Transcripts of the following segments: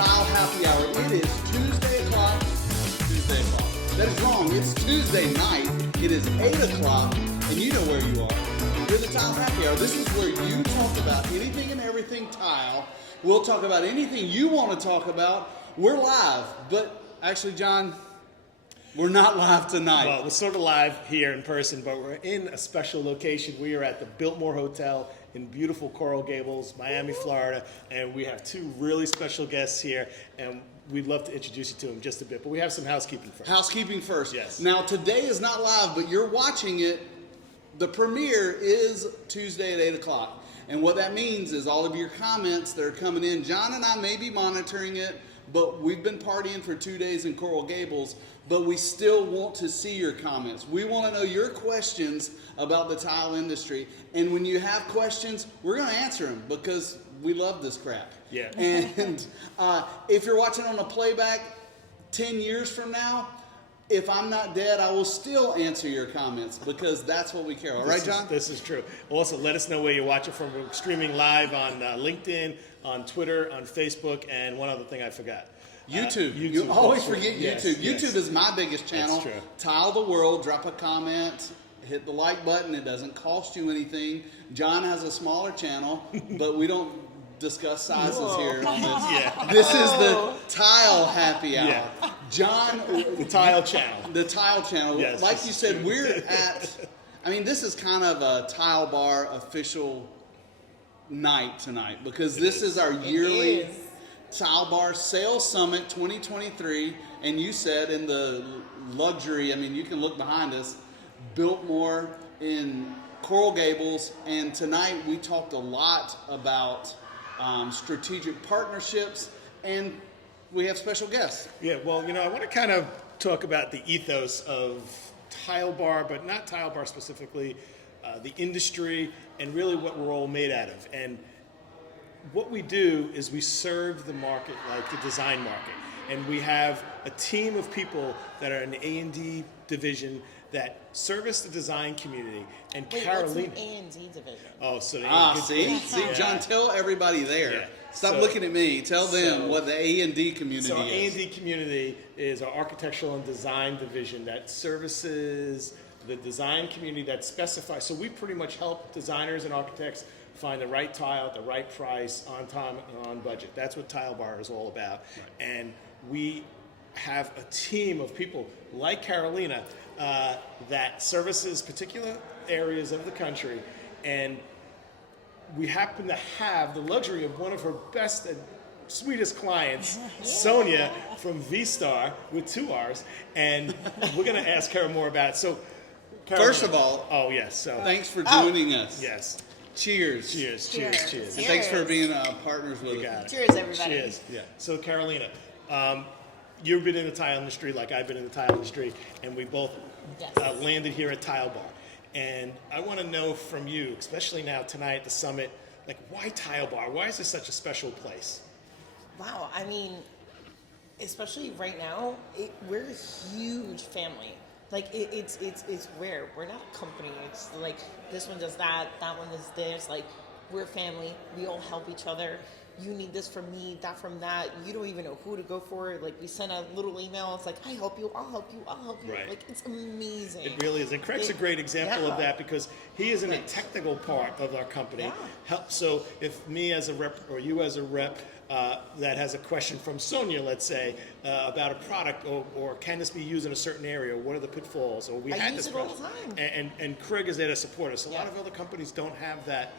Tile Happy Hour. It is Tuesday o'clock. Tuesday o'clock. That is wrong. It's Tuesday night. It is 8 o'clock, and you know where you are. You're the Tile Happy Hour. This is where you talk about anything and everything tile. We'll talk about anything you want to talk about. We're live, but actually, John, we're not live tonight. Well, we're sort of live here in person, but we're in a special location. We are at the Biltmore Hotel in beautiful Coral Gables, Miami, Florida, and we have two really special guests here, and we'd love to introduce you to them just a bit, but we have some housekeeping first. Housekeeping first. Yes. Now, today is not live, but you're watching it. The premiere is Tuesday at 8 o'clock, and what that means is all of your comments that are coming in, John and I may be monitoring it, but we've been partying for 2 days in Coral Gables, but we still want to see your comments. We want to know your questions about the tile industry. And when you have questions, we're going to answer them because we love this crap. Yeah. And if you're watching on a playback 10 years from now, if I'm not dead, I will still answer your comments because that's what we care about. Right, John? This is true. Also, let us know where you're watching from. We're streaming live on LinkedIn, on Twitter, on Facebook, and one other thing I forgot. YouTube. YouTube. You always forget Yes, YouTube. yes. YouTube is my biggest channel. That's true. Tile the world. Drop a comment. Hit the like button. It doesn't cost you anything. John has a smaller channel, but we don't discuss sizes here on this. Yeah. This is the Tile Happy Hour. Yeah. John, The Tile Channel. the Tile Channel. Yes, like this you is said, true. we're at. I mean, this is kind of a Tile Bar official night tonight because this is our yearly Tile Bar Sales Summit 2023, and you said in the luxury, I mean, you can look behind us, Biltmore in Coral Gables, and tonight we talked a lot about strategic partnerships, and we have special guests. Yeah, well, I want to kind of talk about the ethos of Tile Bar, but not Tile Bar specifically, the industry, and really what we're all made out of. And what we do is we serve the market like the design market. And we have a team of people that are in the A&D division that service the design community. And Wait, Carolina. what's an A&D division? Oh, so See, Yeah. John, tell everybody there. Yeah. Stop So- looking at me. Tell them so- what the A&D community So our is. A&D community is our architectural and design division that services the design community that specifies. So we pretty much help designers and architects find the right tile at the right price, on time and on budget. That's what Tile Bar is all about. Right. And we have a team of people like Carolina that services particular areas of the country, and we happen to have the luxury of one of her best and sweetest clients, Sonya from Starr with 2 R's, and we're going to ask her more about it. So, Carolina, First of all, oh yes, so thanks for joining us. yes, Cheers. cheers, Cheers. cheers, cheers. And thanks for being partners with You us. got it. Cheers, everybody. Cheers. Yeah. So, Carolina, you've been in the tile industry like I've been in the tile industry, and we both Yes. landed here at Tile Bar. And I want to know from you, especially now tonight at the summit, like why Tile Bar? Why is this such a special place? Wow, I mean, especially right now, we're a huge family. Like it's rare. We're not a company. It's like this one does that one does this. Like we're family. We all help each other. You need this from me, that from that. You don't even know who to go for. Like we send a little email. It's like I help you. I'll help you. I'll help you. Right. Like it's amazing. It really is. And Craig's a great example Yeah. of that because he is in a Right. technical part of our company. Yeah. So if me as a rep or you as a rep that has a question from Sonya, let's say, about a product or can this be used in a certain area, or what are the pitfalls, or we I had use this it all the problem. time. And Craig is there to support us. A lot Yeah. of other companies don't have that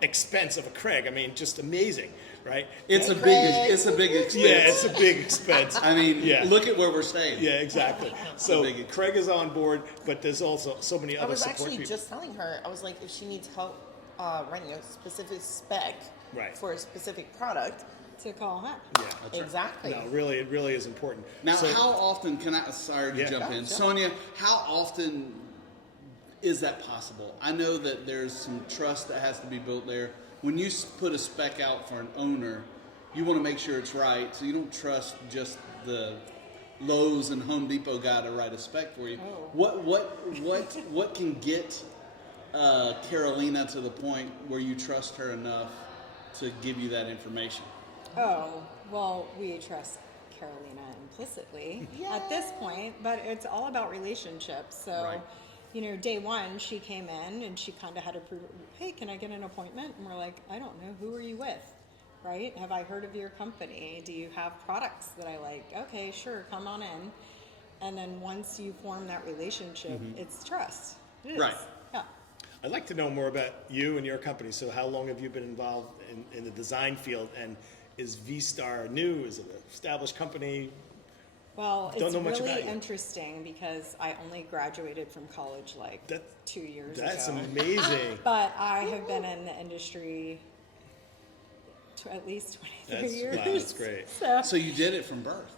expense of a Craig. I mean, just amazing, right? It's a Craig. big expense. Yeah, it's a big expense. I mean, Yeah. look at where we're staying. Yeah, exactly. So big expense. Craig is on board, but there's also so many I other was support actually people. just telling her, I was like, if she needs help writing a specific spec Right. for a specific product, to call her. Yeah, that's right. exactly. No, really, it really is important. Now, So- how often can I? Sorry to Yeah. jump Yeah, in, sure. Sonya. How often is that possible? I know that there's some trust that has to be built there. When you put a spec out for an owner, you want to make sure it's right, so you don't trust just the Lowe's and Home Depot guy to write a spec for you. What can get Carolina to the point where you trust her enough to give you that information? Oh, well, we trust Carolina implicitly at this point, but it's all about relationships. So, Right. you know, day one, she came in and she kind of had to prove, hey, can I get an appointment? And we're like, I don't know. Who are you with? Right? Have I heard of your company? Do you have products that I like? Okay, sure, come on in. And then once you form that relationship, it's trust. It is. Right. Yeah. I'd like to know more about you and your company. So how long have you been involved in the design field? And is V-Star new? Is it an established company? Well, Don't it's know much really about you. interesting because I only graduated from college like That- 2 years That's ago. amazing. But I have been in the industry at least 23 years. Wow, that's great. So you did it from birth.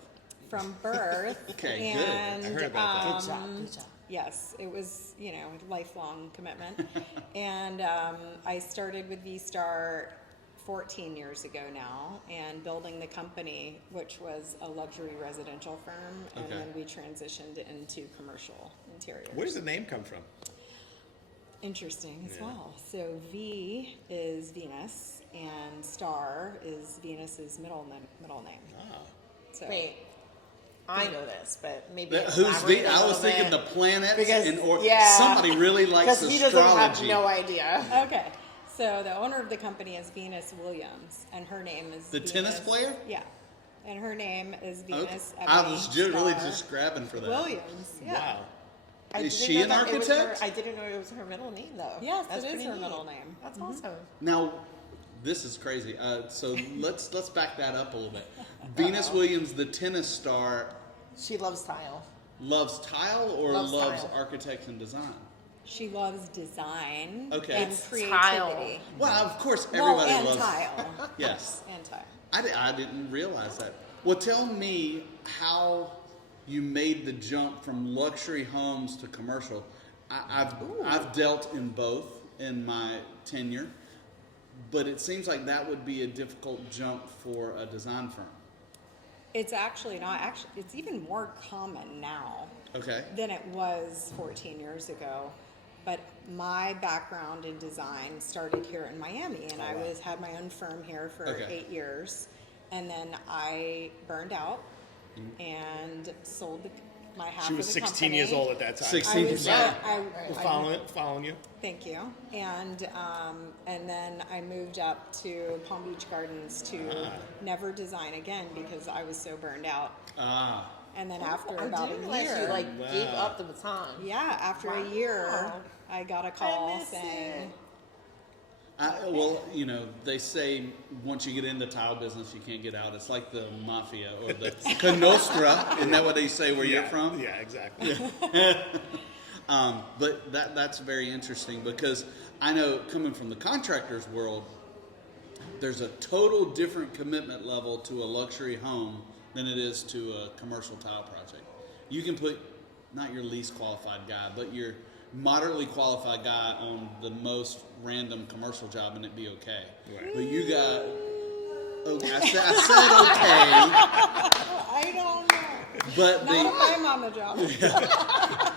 From birth. Okay, good. and, I heard about that. Good job. Good job. Yes, it was, you know, a lifelong commitment. And I started with V-Star 14 years ago now, and building the company, which was a luxury residential firm, and Okay. then we transitioned into commercial interiors. Where does the name come from? Interesting as Yeah. well. So V is Venus, and Starr is Venus's middle name. Ah. So Wait, I know this, but maybe Who's elaborate a I was little thinking bit. the planets Because- and or yeah. somebody really likes Because he doesn't have astrology. no idea. okay. So the owner of the company is Venus Williams, and her name is The tennis player? Yeah, and her name is Okay. Venus. I Ebony was really Starr just grabbing for that. Williams. Yeah. Wow. I Is didn't she know an that it was her- architect? I didn't know it was her middle name, though. Yes, That's it is pretty her neat. middle name. That's awesome. Now, this is crazy. So let's back that up a little bit. Venus Williams, the tennis star, She loves tile. loves tile or Loves loves tile. architects and design? She loves design Okay. and It's creativity. tile. Well, of course, Well, everybody and loves. tile. Yes, And tile. I didn't realize that. Well, tell me how you made the jump from luxury homes to commercial. I've dealt in both in my tenure, but it seems like that would be a difficult jump for a design firm. It's actually not. Actually, it's even more common now Okay. than it was 14 years ago. But my background in design started here in Miami, and I had my own firm here for Okay. 8 years, and then I burned out and sold my half She was of the 16 company. years old at that time. 16. I was, Yeah. Following you. Thank you. And then I moved up to Palm Beach Gardens to never design again because I was so burned out. Ah. And then after I about didn't a realize year, you like gave up the baton. yeah, after a Wow. year, I got a call I miss saying, Well, you know, they say once you get in the tile business, you can't get out. It's like the mafia or the Canostra. Isn't that what they say where you're from? Yeah, exactly. But that's very interesting because I know coming from the contractor's world, there's a total different commitment level to a luxury home than it is to a commercial tile project. You can put not your least qualified guy, but your moderately qualified guy on the most random commercial job and it'd be okay. Right. But you got, okay, I said okay, I don't know. but Not if the, I'm on the job.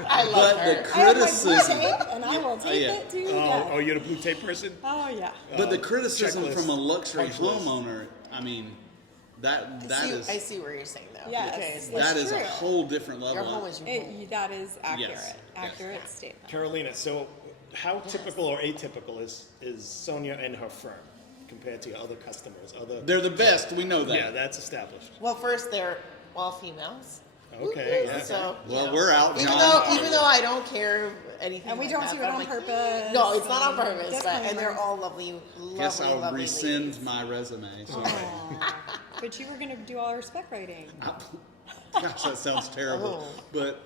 I love but her. the I have my blue criticism, tape, and I will take yeah. it to Oh, death. you're the blue tape person? Oh, yeah. but the criticism checklist, from a luxury punch list. homeowner, I mean, that is I see where you're saying though. Yes. Because It's that is a true. whole different your level. home is your home. That is accurate. Yes. Accurate statement. Carolina, so how typical or atypical is Sonya and her firm compared to your other customers? They're the best. We know that. Yeah, that's established. Well, first they're all females. Okay, Woo-hoo. yeah. So Well, you know, we're out Even now. though I don't care anything. And we like don't that, do it but I'm on like, purpose. No, it's not on purpose. But, and Disclaimer. they're all lovely, lovely, Guess I'll lovely rescind ladies. my resume. Sorry. Aw. But you were going to do all our spec writing. Gosh, that sounds terrible. Oh. But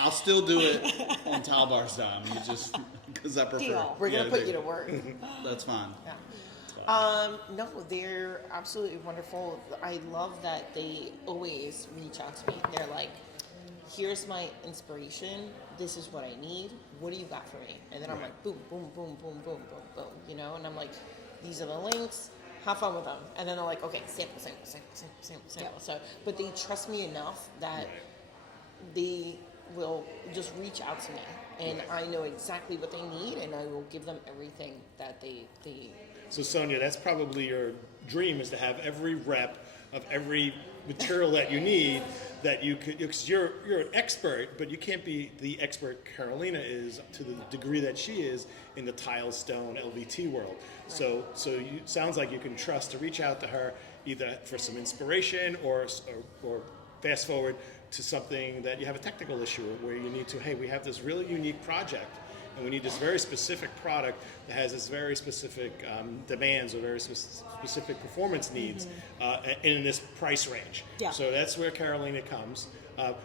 I'll still do it on Tile Bar's dime. You just because I prefer. Deal. We're gonna Yeah, put they- you to work. That's fine. No, they're absolutely wonderful. I love that they always reach out to me. They're like, here's my inspiration. This is what I need. What do you got for me? And then I'm like, boom, boom, boom, boom, boom, boom, boom, you know? And I'm like, these are the links. Have fun with them. And then they're like, okay, sample. So, but they trust me enough that they will just reach out to me. And I know exactly what they need, and I will give them everything that they So Sonya, that's probably your dream, is to have every rep of every material that you need, that you could, because you're an expert, but you can't be the expert Carolina is to the degree that she is in the tile, stone, LVT world. Right. So you sounds like you can trust to reach out to her either for some inspiration or fast forward to something that you have a technical issue where you need to, hey, we have this really unique project and we need this very specific product that has this very specific demands or very specific performance needs in this price range. Yeah. So that's where Carolina comes.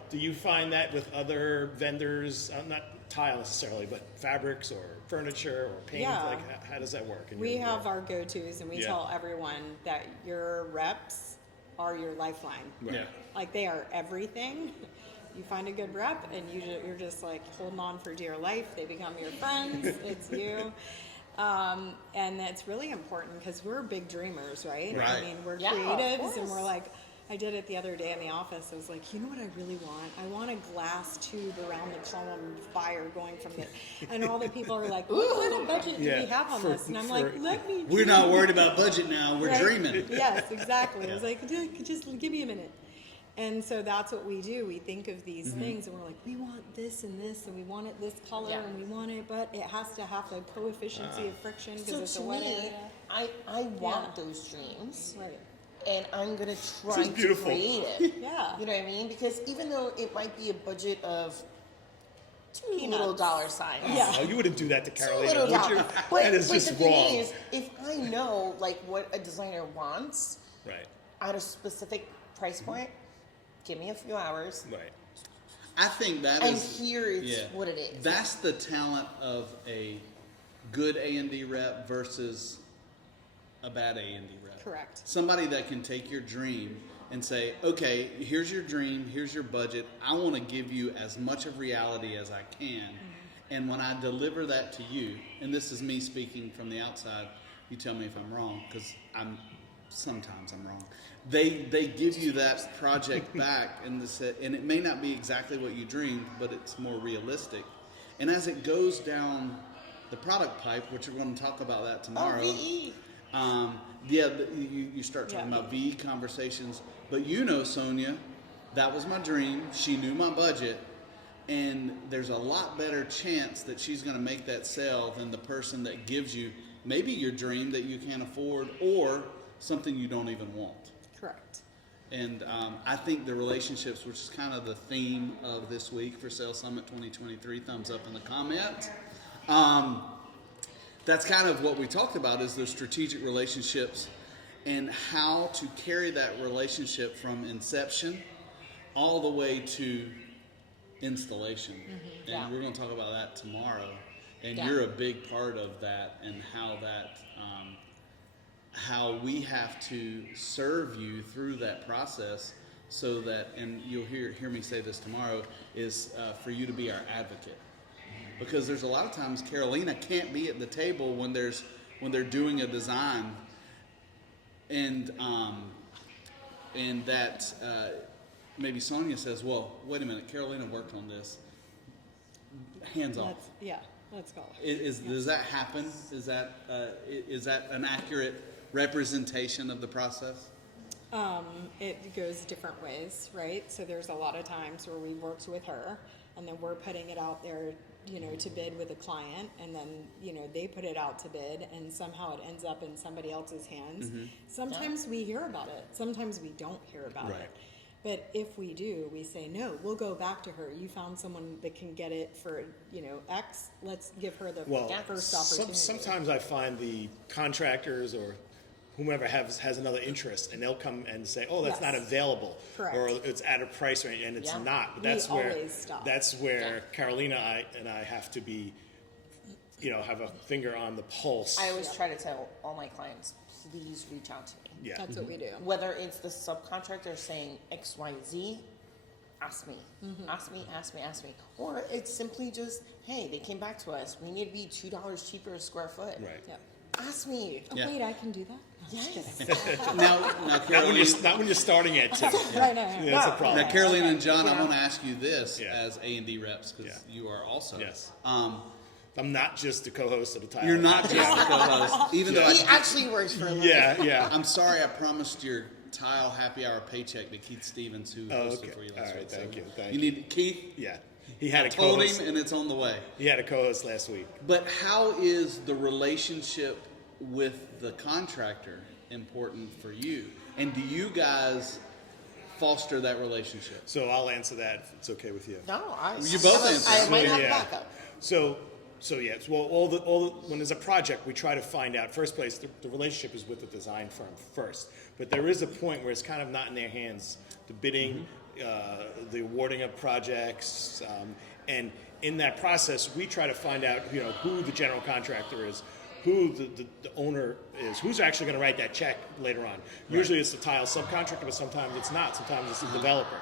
Do you find that with other vendors, not tile necessarily, but fabrics or furniture or paint? Yeah. Like, how does that work? We have our go-tos, and we tell everyone that your reps are your lifeline. Right. Yeah. Like, they are everything. You find a good rep, and you're just like holding on for dear life. They become your friends. It's you. And that's really important because we're big dreamers, right? Right. I mean, we're creatives, and we're like, I did it the other day in the office. I was like, you know what I really want? I want a glass tube around the column fire going from it. And all the people are like, what kind of budget do we have on this? And I'm like, let me. We're not worried about budget now. We're dreaming. Yes, exactly. I was like, just give me a minute. And so that's what we do. We think of these things, and we're like, we want this and this, and we want it this color, and we want it, but it has to have the coefficient of friction because it's a wet area. I want those dreams. Right. And I'm going to try to create it. Yeah. You know what I mean? Because even though it might be a budget of $2 little signs. Yeah. Oh, you wouldn't do that to Carolina. $2 little That is just the thing wrong. is, if I know like what a designer wants at a specific price point, give me a few hours. Right. I think that and is... here is what it is. That's the talent of a good A&D rep versus a bad A&D rep. Correct. Somebody that can take your dream and say, okay, here's your dream, here's your budget. I want to give you as much of reality as I can. And when I deliver that to you, and this is me speaking from the outside, you tell me if I'm wrong, because sometimes I'm wrong. They give you that project back, and it may not be exactly what you dreamed, but it's more realistic. And as it goes down the product pipe, which we're going to talk about that tomorrow. VE. You start talking about VE conversations, but Sonya, that was my dream. She knew my budget, and there's a lot better chance that she's going to make that sale than the person that gives you maybe your dream that you can't afford or something you don't even want. Correct. And I think the relationships, which is kind of the theme of this week for Sales Summit 2023, thumbs up in the comments. That's kind of what we talked about, is those strategic relationships and how to carry that relationship from inception all the way to installation. And we're going to talk about that tomorrow. And you're a big part of that, and how we have to serve you through that process so that, and you'll hear me say this tomorrow, is for you to be our advocate. Because there's a lot of times Carolina can't be at the table when they're doing a design, and that maybe Sonya says, well, wait a minute, Carolina worked on this. Hands off. Let's go. Does that happen? Is that an accurate representation of the process? It goes different ways, right? So there's a lot of times where we worked with her, and then we're putting it out there, to bid with a client, and then, they put it out to bid, and somehow it ends up in somebody else's hands. Sometimes we hear about it. Sometimes we don't hear about it. But if we do, we say, no, we'll go back to her. You found someone that can get it for, X. Let's give her the first opportunity. Sometimes I find the contractors or whomever has another interest, and they'll come and say, oh, that's not available. Correct. Or it's at a price range, and it's not. But that's where Carolina and I have to be, have a finger on the pulse. I always try to tell all my clients, please reach out to me. Yeah. That's what we do. Whether it's the subcontractor saying X, Y, Z, ask me. Ask me. Or it's simply just, hey, they came back to us. We need to be $2 cheaper a square foot. Right. Yep. Ask me. Oh, wait, I can do that? Yes. Now Carolina, not when you're starting at 2. Right. Yeah, that's a problem. Now, Carolina and John, I want to ask you this as A&D reps, because you are also. Yes. I'm not just the co-host of the Tile. You're not just the co-host, even though He actually works for a living. Yeah. I'm sorry, I promised your tile happy hour paycheck to Keith Stevens, who Oh, hosted okay. for you All last right, week. thank you, thank you need Keith. Yeah, he had a Told co-host. him, and it's on the way. He had a co-host last week. But how is the relationship with the contractor important for you? And do you guys foster that relationship? So I'll answer that if it's okay with you. No, You both answer. I might have Yeah. backup. So yes. Well, when there's a project, we try to find out. First place, the relationship is with the design firm first. But there is a point where it's kind of not in their hands. The bidding, the awarding of projects, and in that process, we try to find out, who the general contractor is, who the owner is, who's actually going to write that check later on. Usually it's the tile subcontractor, but sometimes it's not. Sometimes it's the developer.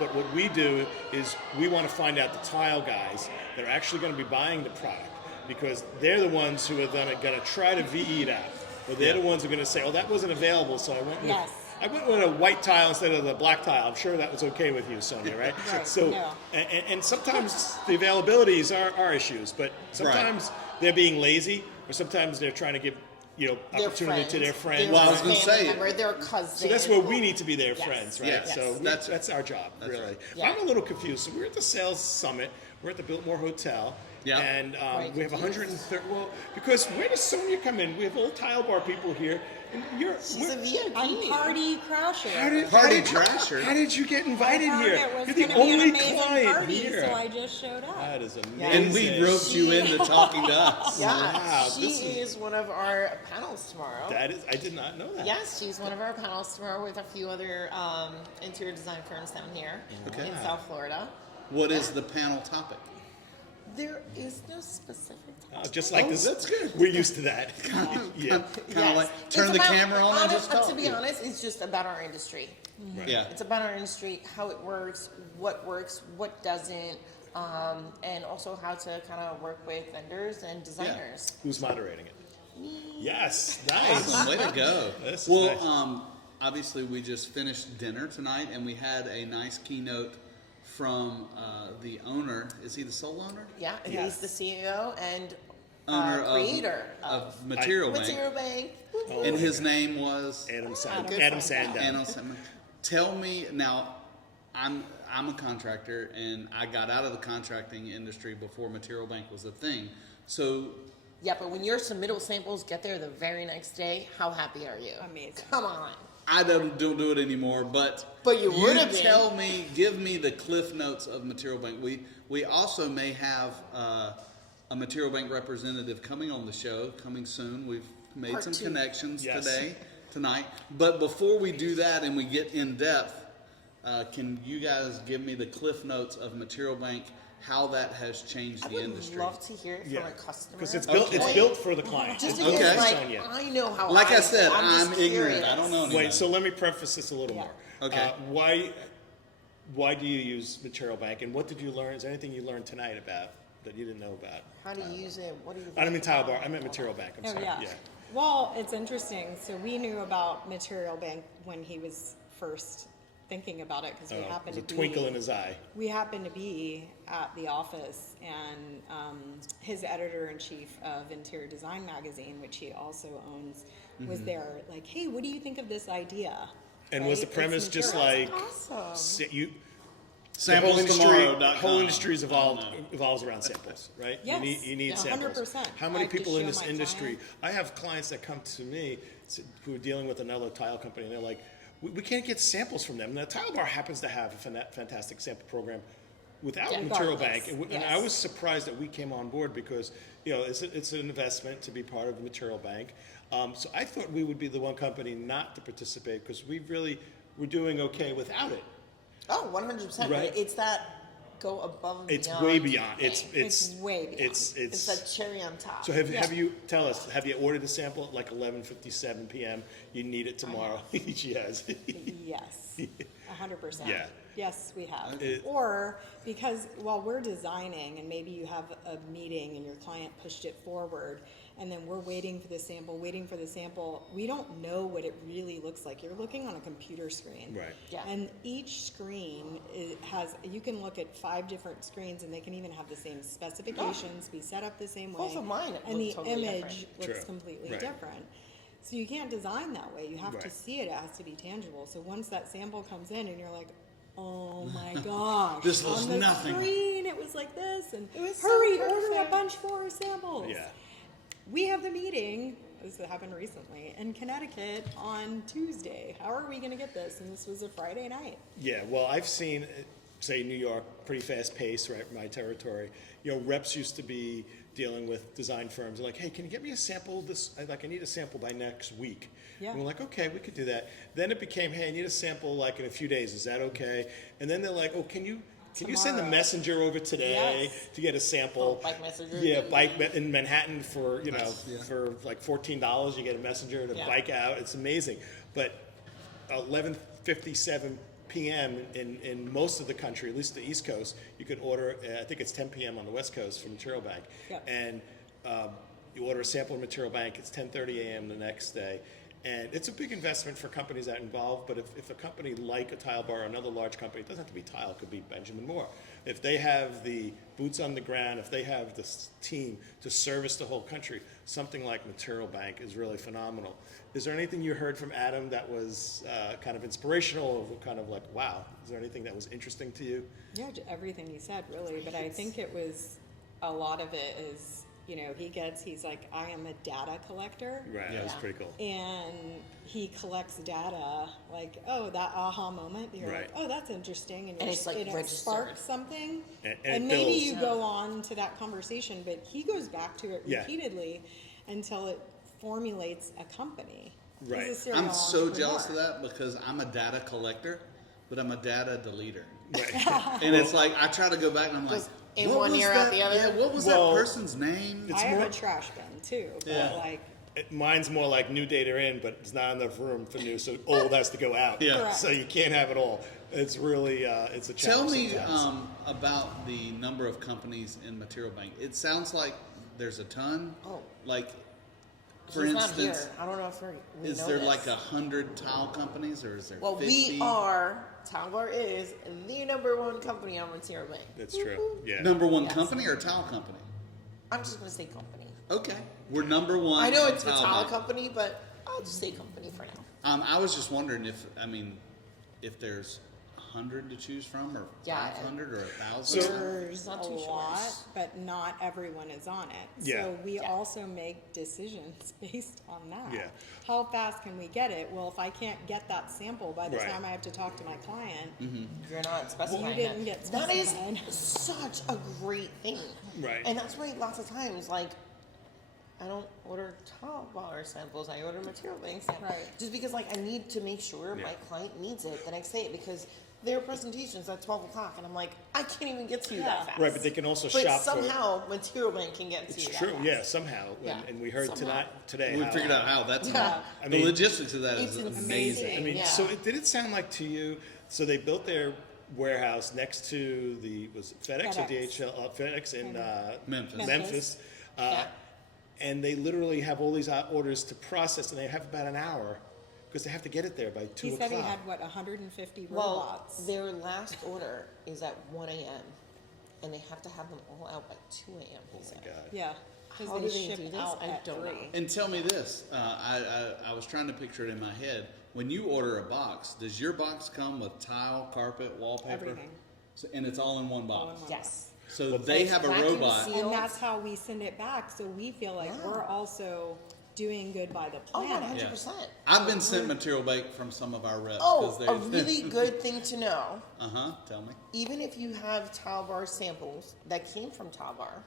But what we do is we want to find out the tile guys that are actually going to be buying the product, because they're the ones who are going to try to VE it out. Or they're the ones who are going to say, oh, that wasn't available, so I went with a white tile instead of the black tile. I'm sure that was okay with you, Sonya, right? Right, So, no. and sometimes the availabilities are issues, but sometimes they're being lazy, or sometimes they're trying to give opportunity to their friends. Well, I was Their gonna family say- member, their cousin. So that's where we need to be their Yes. friends, right? Yes. So Yes. that's our job, really. right. Yeah. I'm a little confused. So we're at the sales summit. We're at the Biltmore Hotel. Yeah. And Right, we have confused. 130. Well, because where does Sonya come in? We have all tile bar people here. And She's a VIP. I'm party crasher. Party Trasher. How did you get invited I heard here? it was You're the gonna be an only amazing client party, here. so I just showed up. That is amazing. And we roped you into talking to us. Yeah, Wow, she this is one of our panels tomorrow. That is, I did not know that. Yes, she's one of our panels tomorrow with a few other interior design firms down here Okay. in South Florida. What is the panel topic? There is no specific topic. Just like this. That's good. We're used to that. Yeah. Kind of like turn It's the about- camera on and just talk. To be honest, it's just about our industry. Right. Yeah. It's about our industry, how it works, what doesn't, and also how to kind of work with vendors and designers. Who's moderating it? Yes. Nice. Awesome. Way to go. This is Well, nice. obviously we just finished dinner tonight, and we had a nice keynote from the owner. Is he the sole owner? Yeah, and Yes. he's the CEO and Owner creator of Material Bank. Material Bank. And his name was Adam Adam Sandow. Anno Simon. Tell me now. I'm a contractor, and I got out of the contracting industry before Material Bank was a thing. So Yeah, but when your submittal samples get there the very next day, how happy are you? Amazing. Come on. I don't do it anymore, but you would have been. tell me, give me the cliff notes of Material Bank. We also may have a Material Bank representative coming on the show coming soon. We've made Part some 2. connections Yes. tonight. But before we do that and we get in depth, can you guys give me the cliff notes of Material Bank? How that has changed I the would industry? love to hear it Yeah. from a customer. Because it's built. It's Okay. built for the client. Just It's because, built for like, Sonya. I know how. Like I said, I'm I'm just ignorant. curious. I don't know anything. Wait, so let me preface this a little Yeah. more. Okay. Why do you use Material Bank, and what did you learn? Is there anything you learned tonight about that you didn't know about? How do you use it? What do you? I don't mean think tile about bar. I it? meant Material Bank. I'm Oh, sorry. yeah. Well, it's interesting. So we knew about Material Bank when he was first thinking about it because we Oh, happened there's a to twinkle be in his eye. we happened to be at the office, and his editor-in-chief of Interior Design magazine, which he also owns, was there. Like, hey, what do you think of this idea? And was the Right? premise It's just material. like Awesome. you? SamplesTomorrow.com. Whole industry's I don't know. evolves around samples, right? Yes, You need 100%. samples. How many I could people in show this my industry? client. I have clients that come to me who are dealing with another tile company, and they're like, we can't get samples from them. Now, Tile Bar happens to have a fantastic sample program without Yeah. Material Regardless, Bank, and I yes. was surprised that we came on board because it's an investment to be part of the Material Bank. So I thought we would be the one company not to participate because we're doing okay without it. Oh, 100%. Right. It's that go above and It's beyond. way beyond. thing. It's way beyond. It's that cherry on top. So have you tell us? Have you ordered a sample at like 11:57 p.m.? You need it tomorrow. She has. Yes, 100%. Yeah. Yes, we have. It- Or because while we're designing, and maybe you have a meeting and your client pushed it forward, and then we're waiting for the sample, we don't know what it really looks like. You're looking on a computer screen. Right. Yeah. And each screen you can look at 5 different screens, and they can even have the same specifications, be set up the same way. Both of mine and look the totally image different. looks True. completely Right. different. So you can't design that way. You have to Right. see it. It has to be tangible. So once that sample comes in and you're like, oh my gosh, This was on the nothing. screen it was like this, and It was so hurry, order a perfect. bunch more samples. Yeah. We have the meeting, this happened recently, in Connecticut on Tuesday. How are we going to get this? And this was a Friday night. Yeah, well, I've seen, say, New York, pretty fast pace, right, my territory. You know, reps used to be dealing with design firms. They're like, hey, can you get me a sample I need a sample by next week. Yeah. And we're like, okay, we could do that. Then it became, hey, I need a sample like in a few days. Is that okay? And then they're like, oh, can you send the Tomorrow. messenger over today Yes. to get a sample? Oh, bike messenger. Yeah, in Manhattan for, Yeah. for like $14, you get a messenger to Yeah. bike out. It's amazing. But 11:57 p.m. in most of the country, at least the East Coast, you could order, I think it's 10 p.m. on the West Coast from Material Bank. Yep. And you order a sample in Material Bank, it's 10:30 a.m. the next day. And it's a big investment for companies that are involved, but if a company like a Tile Bar or another large company, it doesn't have to be Tile, it could be Benjamin Moore. If they have the boots on the ground, if they have this team to service the whole country, something like Material Bank is really phenomenal. Is there anything you heard from Adam that was kind of inspirational, or kind of like, wow? Is there anything that was interesting to you? Yeah, everything you said, really. But I think it was, a lot of it is, he's like, I am a data collector. Right, that was Yeah. pretty cool. And he collects data, like, oh, that aha moment. You're Right. like, oh, that's interesting. And it's, like, it registered. sparks something. And And it maybe builds. you go on to that conversation, but he goes back to it Yeah. repeatedly until it formulates a company. He's Right. a serial I'm so entrepreneur. jealous of that because I'm a data collector, but I'm a data deleter. Right. And it's like I try to go back and I'm like, Just in what one was ear, that? out the other? Yeah, what was Well, that person's name? it's I have more- a trash bin too, but Yeah. like, Mine's more like new data in, but it's not enough room for new, so old has to go out. Yeah. Correct. So you can't have it all. It's really, it's a Tell challenge me sometimes. about the number of companies in Material Bank. It sounds like there's a ton. Oh. Like, for He's not instance, here. I don't know if we is know there this. like 100 tile companies or is there Well, 50? we are. Tile Bar is the #1 company on Material Bank. That's true. Yeah. Number one Yes. company or tile company? I'm just gonna say company. Okay, we're number one. I know in it's a tile Bank. company, but I'll just say company for now. I was just wondering if there's 100 to choose from, or Yeah. 500 or 1,000. So- there's not a too sure. lot, but not everyone is on it. Yeah. So we Yeah. also make decisions based on that. Yeah. How fast can we get it? Well, if I can't get that sample by the Right. time I have to talk to my client, You're not specifying You didn't get that is specified. such a great thing. Right. And that's why lots of times, like, I don't order Tile Bar samples. I order Material Bank samples. Right. Just because, like, I need to make sure Yeah. my client needs it the next day because their presentation's at 12 o'clock, and I'm like, I can't even get to you that Yeah. fast. Right, but they can also But shop for somehow Material Bank can get to It's you that true, fast. yeah, somehow. Yeah, And we heard somehow. today we how- figured out how. That's Yeah. I the mean, logistics of that is it's amazing. I mean, Yeah. so did it sound like to you? So they built their warehouse next to the was it FedEx or FedEx. DHL? FedEx in Memphis. Memphis. Yeah. And they literally have all these orders to process, and they have about an hour because they have to get it there by 2 he o'clock. said he had, 150 Well, robots. their last order is at 1 a.m. and they have to have them all out by 2 a.m. Oh my God. Yeah. Because How they do they ship do this? out I at don't 3. know. And tell me this: I was trying to picture it in my head. When you order a box, does your box come with tile, carpet, wallpaper? Everything. So, and it's all in one All box. in one Yes. So they it's have a vacuum robot. sealed. And that's how we send it back. So we feel like Yeah. we're also doing good by the Oh, planet. 100%. I've been sent material bake from some of our reps. Oh, a really good thing to know. Tell me. Even if you have Tile Bar samples that came from Tile Bar,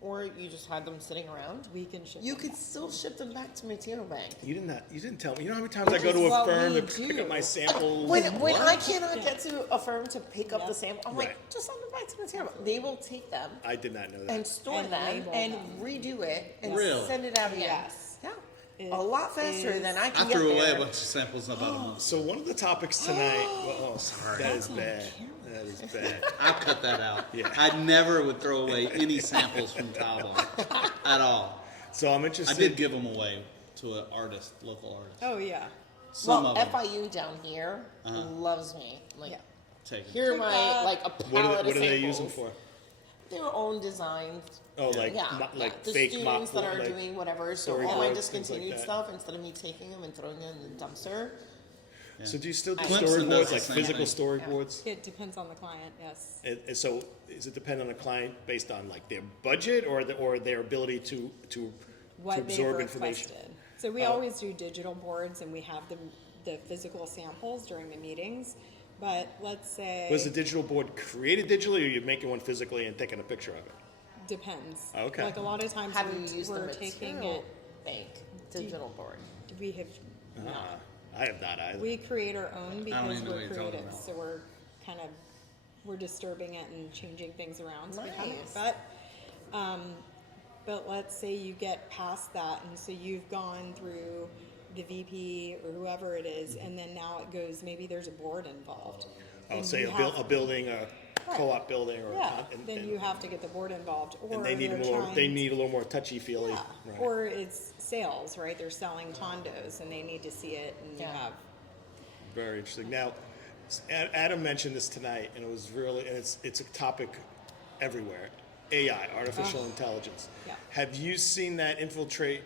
or you just had them sitting around, We can ship you them could back. still ship them back to Material Bank. You didn't tell me. You know how many times I Which go is to a what firm we to pick do. up my samples? When What? I cannot get to a firm to pick up Yeah. the sample, I'm Right. like, just send them back to Material Bank. They will take them I did not know that. and store And them label and them. redo it and Really? send it out again. Yes. Yeah. It a lot faster is- than I I can get threw away there. a bunch of samples about a month. So one of the topics tonight. Well, oh, sorry. That is That's on bad. camera. That is bad. I'll cut that out. Yeah. I never would throw away any samples from Tile Bar at all. So I'm I interested. did give them away to an artist, local artist. Oh, yeah. Some Well, of them. FIU down here loves me. Like, Yeah. Take 'em. here are my that. like a What palette do of they use them samples. for? their own designs. Oh, like The fake students mock that are like doing whatever. So all my storyboards, things like discontinued that. stuff, instead of me taking them and throwing them in the dumpster, So do you still do Clemson does storyboards, the like same physical thing. storyboards? It depends on the client, yes. And so does it depend on the client based on like their budget or their ability to What they've absorb information? requested. So we always do digital boards, and we have the physical samples during the meetings. But let's say Was the digital board created digitally, or you're making one physically and taking a picture of it? depends. Okay. Like a lot of times how do you use the we're taking material it. bank digital board? We have I have not either. we create our own because even know what we're you're talking creative, about. so we're disturbing it and changing things around. So we have it. Nice. But let's say you get past that, and so you've gone through the VP or whoever it is, and then now it goes. Maybe there's a board involved. I'll And say you a building, a Right. co-op building, or Yeah, and, then you have to get the board involved, or and they need they're more. trying They need a little more touchy-feely. yeah. Right. Or it's sales, right? They're selling condos, and they need to see it, and you Yeah. have Very interesting. Now, Adam mentioned this tonight, and it was really, and it's a topic everywhere. AI, artificial intelligence. Yeah. Have you seen that infiltrate,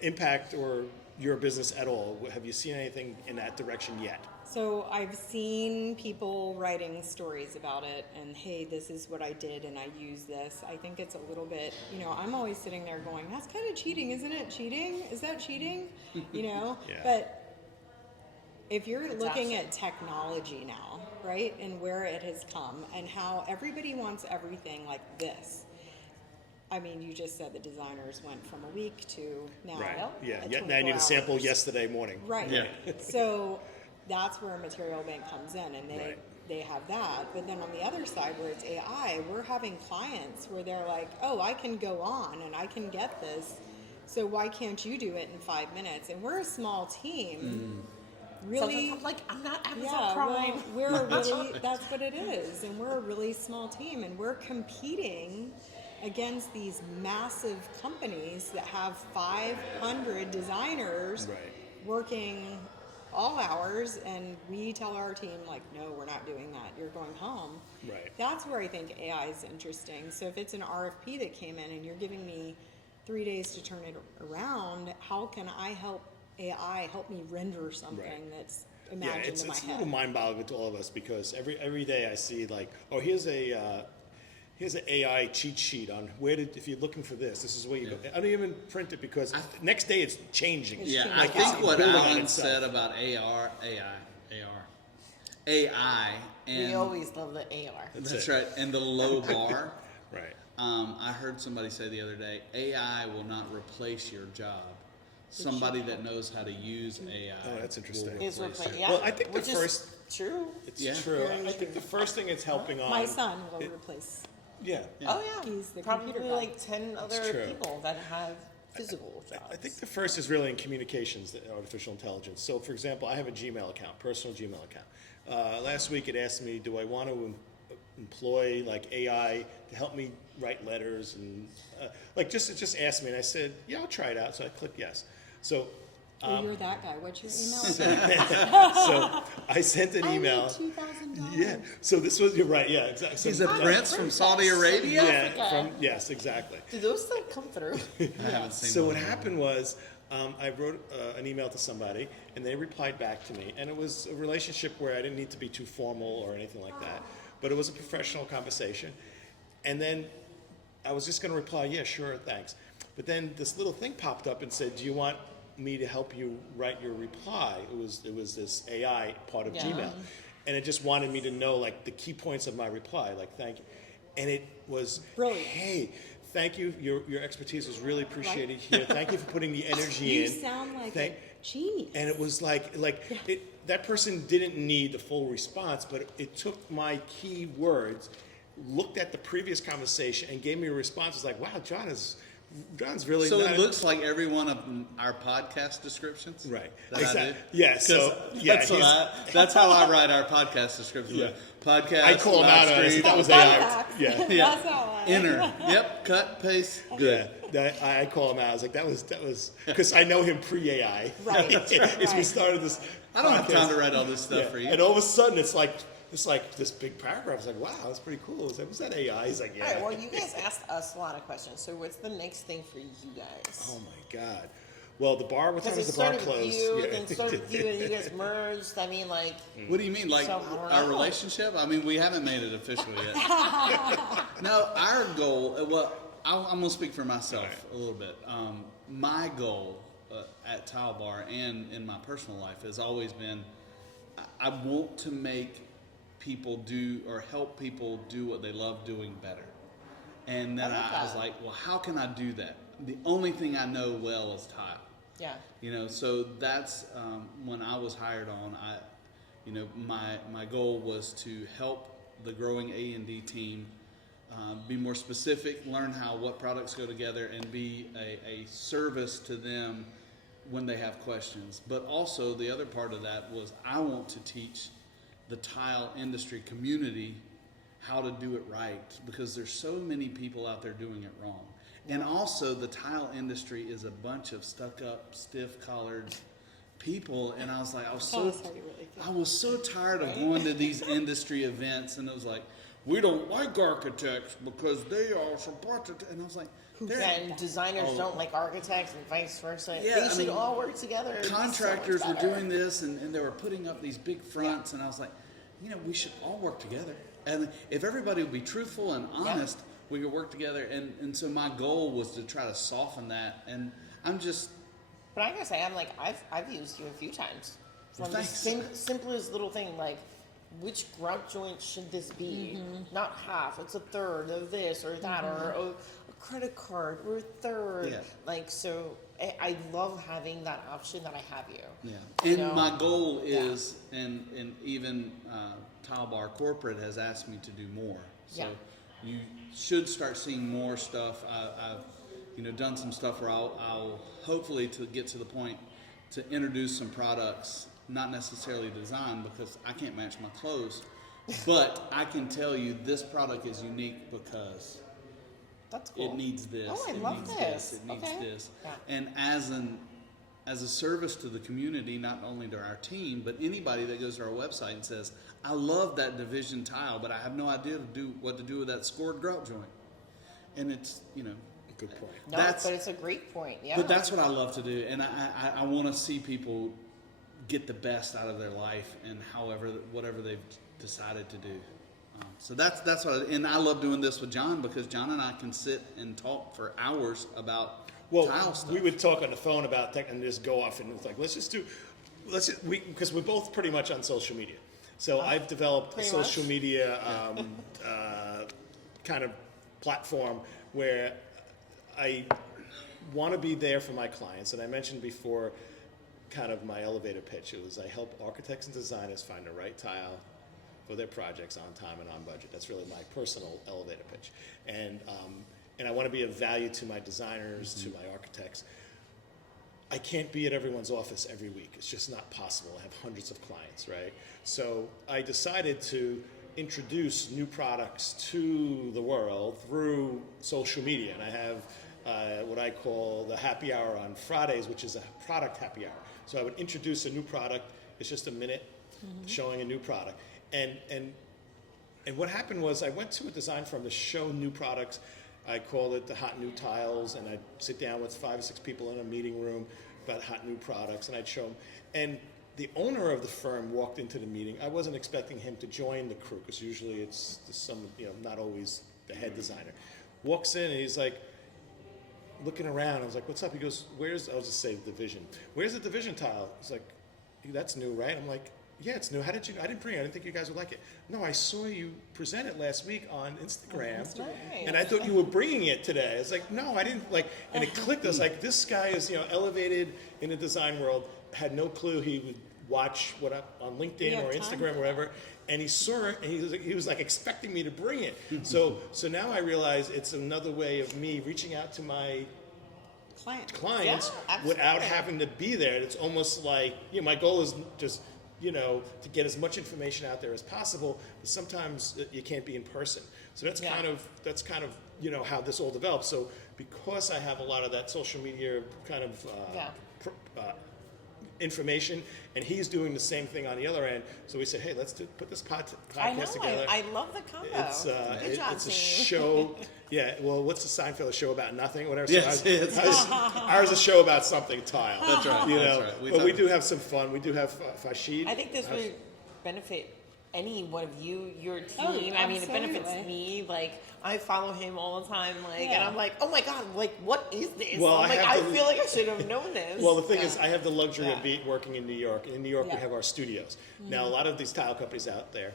impact, or your business at all? Have you seen anything in that direction yet? So I've seen people writing stories about it, and hey, this is what I did, and I use this. I think it's a little bit, I'm always sitting there going, that's kind of cheating, isn't it? Cheating? Is that cheating? Yeah. But if you're It's looking action. at technology now, right, and where it has come, and how everybody wants everything like this. I mean, you just said the designers went from a week to now. Right. Yeah. at Now I need 24 a sample hours. yesterday morning. Right. Yeah. So that's where Material Bank comes in, and Right. they have that. But then on the other side, where it's AI, we're having clients where they're like, oh, I can go on and I can get this. So why can't you do it in 5 minutes? And we're a small team. Really, Sometimes I'm like, I'm not Amazon yeah, Prime. well, we're a really, that's what it is. And we're a really small team, and we're competing against these massive companies that have 500 designers Right. working all hours, and we tell our team, like, no, we're not doing that. You're going home. Right. That's where I think AI is interesting. So if it's an RFP that came in and you're giving me 3 days to turn it around, how can I help AI help me render something Right. that's Yeah, imagined it's in my a head? little mind-boggling to all of us because every day I see like, oh, here's an AI cheat sheet on if you're looking for this is where you go. I don't even print it because next day it's changing. It's Yeah, changing. I Like, think it's what building on Alan itself. said about AI, and We always love the AR. that's it. right, and the low bar. Right. I heard somebody say the other day, AI will not replace your job. Somebody that knows how to use AI. Oh, that's interesting. will Is replace what, it. yeah. Well, I think the which is first- true. It's Yeah. true. Very I think the first thing it's helping on. My son will replace. Yeah. Oh yeah, He's the probably computer guy. like 10 other true. people that have physical jobs. I think the first is really in communications, the artificial intelligence. So, for example, I have a Gmail account, personal Gmail account. Last week it asked me, do I want to employ like AI to help me write letters and like just asked me, and I said, yeah, I'll try it out. So I clicked yes. So Oh, you're that guy. What's your email? so I sent an email. $2,000. Yeah. So this was you're right. Yeah. Exactly. So, He's a prince from Saudi Arabia. Yeah. Yes. Exactly. Do those still come through? I haven't seen So one. what happened was, I wrote an email to somebody, and they replied back to me, and it was a relationship where I didn't need to be too formal or anything like that, but it was a professional conversation. And then I was just going to reply, yeah, sure, thanks. But then this little thing popped up and said, do you want me to help you write your reply? It was this AI part of Yeah. Gmail, and it just wanted me to know like the key points of my reply, like thank you, and it was Brilliant. Hey, thank you. Your expertise was really appreciated here. Thank you for putting the energy You in. sound like Thank- a genius. And it was like that person didn't need the full response, but it took my key words, looked at the previous conversation, and gave me a response. It's like, wow, John's really So not it looks like every one of our podcast descriptions. right. That Exactly. I do. Yeah. 'Cause So yeah, that's how I write our podcast descriptions. Yeah. Podcast. I call him live out on it. stream. That was Fun AI. fact. Yeah. Yeah. That's how I Enter. Yep. Cut. Paste. Good. Yeah, I call him out. I was like, that was because I know him pre-AI. Right, As we right. started this. I don't have podcast. time to write all this stuff Yeah. for you. And all of a sudden, it's like it's like this big paragraph. It's like, wow, that's pretty cool. It's like, was that AI? He's like, yeah. All right, well, you guys asked us a lot of questions. So what's the next thing for you guys? Oh my God. Well, the bar, what time Because is it the bar started with closed? you, then started with you, and you guys merged. I mean, like, What do you mean, like So, I don't our know. relationship? I mean, we haven't made it official yet. No, our goal. Well, I'm gonna speak for myself a little bit. My goal at Tile Bar and in my personal life has always been, I want to make people do or help people do what they love doing better. And then I love I was that. like, well, how can I do that? The only thing I know well is tile. yeah. You know, so that's when I was hired on. My goal was to help the growing A&D team be more specific, learn what products go together, and be a service to them when they have questions. But also the other part of that was I want to teach the tile industry community how to do it right, because there's so many people out there doing it wrong. And also the tile industry is a bunch of stuck-up, stiff-collared people, and I was like, I was so tired of going to these industry events, and it was like, we don't like architects because they are supported, and I was like, And designers don't like architects and vice versa. Yeah, They I should mean, all work together. It'd be so much contractors were better. doing this, and they were putting up these big fronts, and I was like, we should all work together. And if everybody would be truthful and honest, we could work together. And so my goal was to try to soften that. And I'm just, But I gotta say, I've used you a few times. From the Thanks. simplest little thing, like, which grout joint should this be? Not half, it's a third of this or that, or a credit card or a third. Yeah. Like, so I love having that option that I have you. yeah. You And know? my goal is, and even Tile Bar Corporate has asked me to do more. So Yeah. you should start seeing more stuff. I've done some stuff where I'll hopefully to get to the point to introduce some products, not necessarily design because I can't match my clothes, but I can tell you this product is unique because That's cool. it needs this. Oh, I it love needs this. It needs Okay. this. Yeah. And as a service to the community, not only to our team, but anybody that goes to our website and says, I love that division tile, but I have no idea what to do with that scored grout joint. And it's, Good point. No, that's, but it's a great point. Yeah. but that's what I love to do. And I want to see people get the best out of their life and whatever they've decided to do. So that's what and I love doing this with John because John and I can sit and talk for hours about tile stuff. We would talk on the phone about tech and just go off and it's like, because we're both pretty much on social media. So I've developed a Pretty social much. media kind of platform where I want to be there for my clients. And I mentioned before kind of my elevator pitch. It was I help architects and designers find the right tile for their projects on time and on budget. That's really my personal elevator pitch. And I want to be of value to my designers, to my architects. I can't be at everyone's office every week. It's just not possible. I have hundreds of clients, right? So I decided to introduce new products to the world through social media. And I have what I call the happy hour on Fridays, which is a product happy hour. So I would introduce a new product. It's just a minute showing a new product. And what happened was I went to a design firm to show new products. I called it the Hot New Tiles, and I'd sit down with 5 or 6 people in a meeting room about hot new products, and I'd show them. And the owner of the firm walked into the meeting. I wasn't expecting him to join the crew, because usually it's not always the head designer. Walks in, and he's like, looking around. I was like, what's up? He goes, I'll just say division. Where's the division tile? He's like, that's new, right? I'm like, yeah, it's new. I didn't bring it. I didn't think you guys would like it. No, I saw you present it last week on Instagram. Nice. And I thought you were bringing it today. I was like, no, I didn't. And it clicked. I was like, this guy is, elevated in the design world. Had no clue he would watch on LinkedIn or Instagram or wherever. And he saw it, and he was like expecting me to bring it. So now I realize it's another way of me reaching out to my clients without having to be there. It's almost like, my goal is just, to get as much information out there as possible, but sometimes you can't be in person. So that's kind of how this all developed. So because I have a lot of that social media kind of information, and he's doing the same thing on the other end. So we said, hey, let's put this podcast I know. together. I love the combo. Good job, It's a team. show. Yeah, well, what's the Seinfeld, a show about nothing, whatever? Yes, So yes. ours is a show about something, Tile. That's right. You that's know, right. but we do have some fun. We do have Fashid. I think this would benefit any one of you, your team. Oh, I mean, it benefits absolutely. me. Like, I follow him all the time. Like, and Yeah. I'm like, oh my god, like, what is this? Well, I'm like, I I have to- feel like I should have known this. Well, the thing is, I have the luxury of Yeah. working in New York. In New York, we Yeah. have our studios. Now, a lot of these tile companies out there,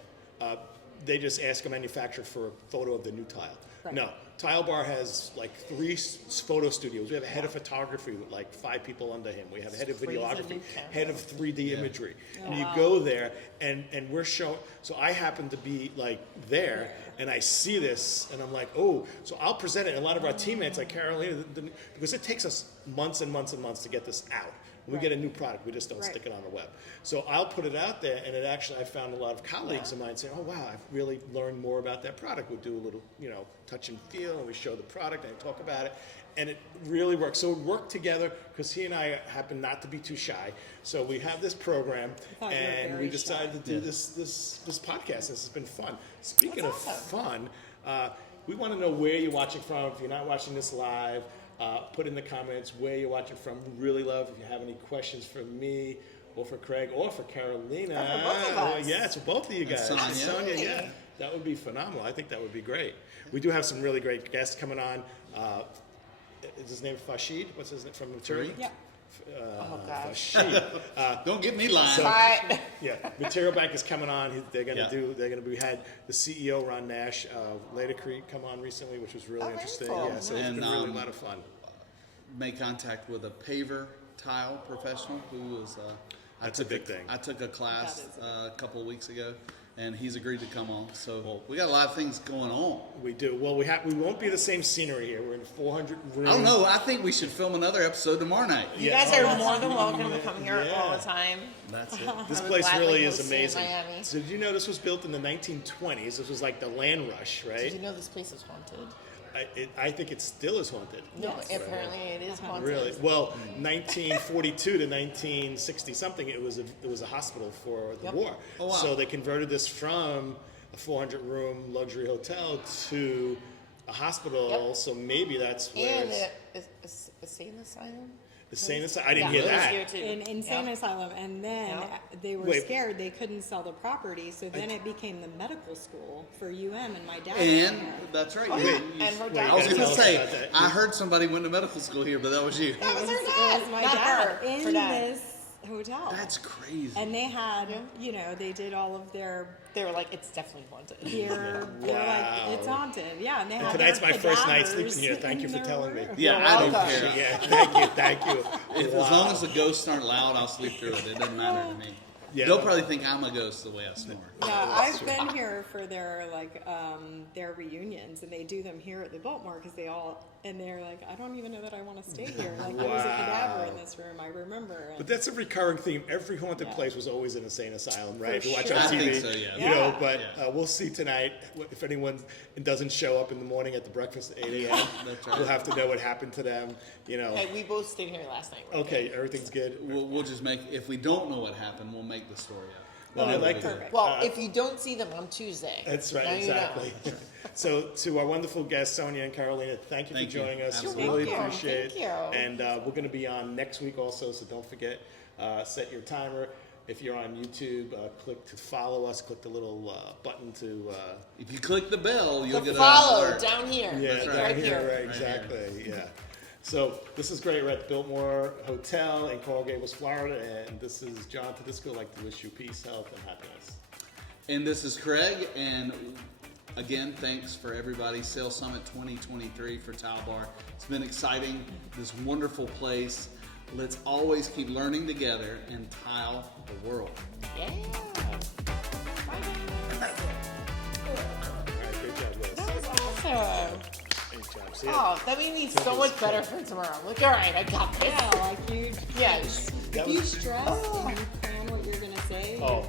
they just ask a manufacturer for a photo of the new tile. Right. No, Tile Bar has like 3 photo studios. We have a head of photography with like 5 people under him. We have a head of Crazy videography, new camera. head of 3D imagery. And you Wow. go there, and we're showing. So I happen to be like there, and I see this, and I'm like, oh. So I'll present it. And a lot of our teammates, like Carolina, because it takes us months and months and months to get this out. When we get a new product, we just don't Right. stick it on the web. So I'll put it out there, and it actually, I found a lot of colleagues of mine saying, oh, wow, I've really learned more about that product. We'll do a little, touch and feel, and we show the product, and I talk about it, and it really works. So we work together, because he and I happen not to be too shy. So we have this program, thought you were and very we decided shy. to do this podcast. This has been fun. Speaking That's of awesome. fun, we want to know where you're watching from. If you're not watching this live, put in the comments where you're watching from. We really love if you have any questions for me or for Craig or for Carolina. Or for both of us. Yeah, it's for both of you guys. Sonya. Sonya, yeah. That would be phenomenal. I think that would be great. We do have some really great guests coming on. Is his name Fashid? What's his name from Material? Yeah. oh gosh. Fashid. Don't get me lying. Bye. Yeah, Material Bank is coming on. They're going to Yeah. do. They're going to be had the CEO Ron Nash, Leda Creek come on recently, which was really Oh, very interesting. cool. Yeah, so it's And, been really a lot of fun. Make contact with a paver tile professional who was. That's a big thing. I took a class That is a couple of weeks ago, and he's agreed to come on. So we got a lot of things going on. We do. Well, we won't be the same scenery here. We're in 400 rooms. I don't know. I think we should film another episode tomorrow night. You Yeah. guys are more than welcome to come here all Yeah. the time. That's it. This I would place gladly really is host you in amazing. Miami. So did you know this was built in the 1920s? This was like the land rush, Did right? you know this place is haunted? I think it still is haunted. No, Yes. apparently it is haunted. Really? Well, 1942 to 1960 something, it was a hospital for the Yep. war. Oh, wow. So they converted this from a 400 room luxury hotel to a hospital. Yep. So maybe that's where And it's a sane asylum. the same as I didn't Yeah. hear It was that. here too. In insane Yep. asylum, and then Yeah. they were Wait. scared they couldn't sell the property, so then it became the medical school for UM, and my dad. And went there. that's right. Oh, you- yeah. you- And her wait, dad. I was Tell going to us say, about that. I heard somebody went to medical school here, but that was you. That was her It dad. was my not dad her. in Her dad. this hotel. That's crazy. And they had, they did all of their They were like, it's definitely haunted. gear. They're Wow. like, it's haunted. Yeah, and they And had tonight's their my first night cadavers sleeping here. Thank you in for their telling me. room. Yeah, You're I don't welcome. care. Yeah, thank you. As long as the ghosts aren't loud, I'll sleep through it. It doesn't matter to me. Yeah. They'll probably think I'm a ghost the way I snore. Yeah, I've been here for their reunions, and they do them here at the Biltmore because they're like, I don't even know that I want to stay here. Like there was a cadaver in this room. I remember. But that's a recurring theme. Every haunted Yeah. place was always an insane asylum, right? If you watch sure. on I TV, think so, yeah. you know. Yeah. But Yeah. we'll see tonight if anyone doesn't show up in the morning at the breakfast at 8 a.m. That's right. We'll have to know what happened to them. You know. Hey, we both stayed here last night. We're Okay, everything's good. We'll just make, if we don't know what happened, we'll make the story up. Well, I like to. to. Perfect. Well, if you don't see them on Tuesday. That's right, now you know. exactly. So, to our wonderful guests, Sonya and Carolina, thank you Thank for you. joining us. Absolutely. Really You're welcome. appreciate it. Thank you. And we're going to be on next week also, so don't forget, set your timer. If you're on YouTube, click to follow us. Click the little button to. If you click the bell, you'll The get follow an alert. down here. Yeah, Like down right here, here. right, exactly. Yeah. So this is great. We're at the Biltmore Hotel in Coral Gables, Florida, and this is John Tedisco. I'd like to wish you peace, health, and happiness. And this is Craig, and again, thanks for everybody. Sales Summit 2023 for Tile Bar. It's been exciting, this wonderful place. Let's always keep learning together and tile the world. Yeah. Bye, guys. All right, great job, Liz. That was awesome. Great job. See ya. Oh, that made me so much better for tomorrow. Like, all right, I got this. Yeah, like you. Yes. That If you was- stress and you plan what you're gonna say, Oh,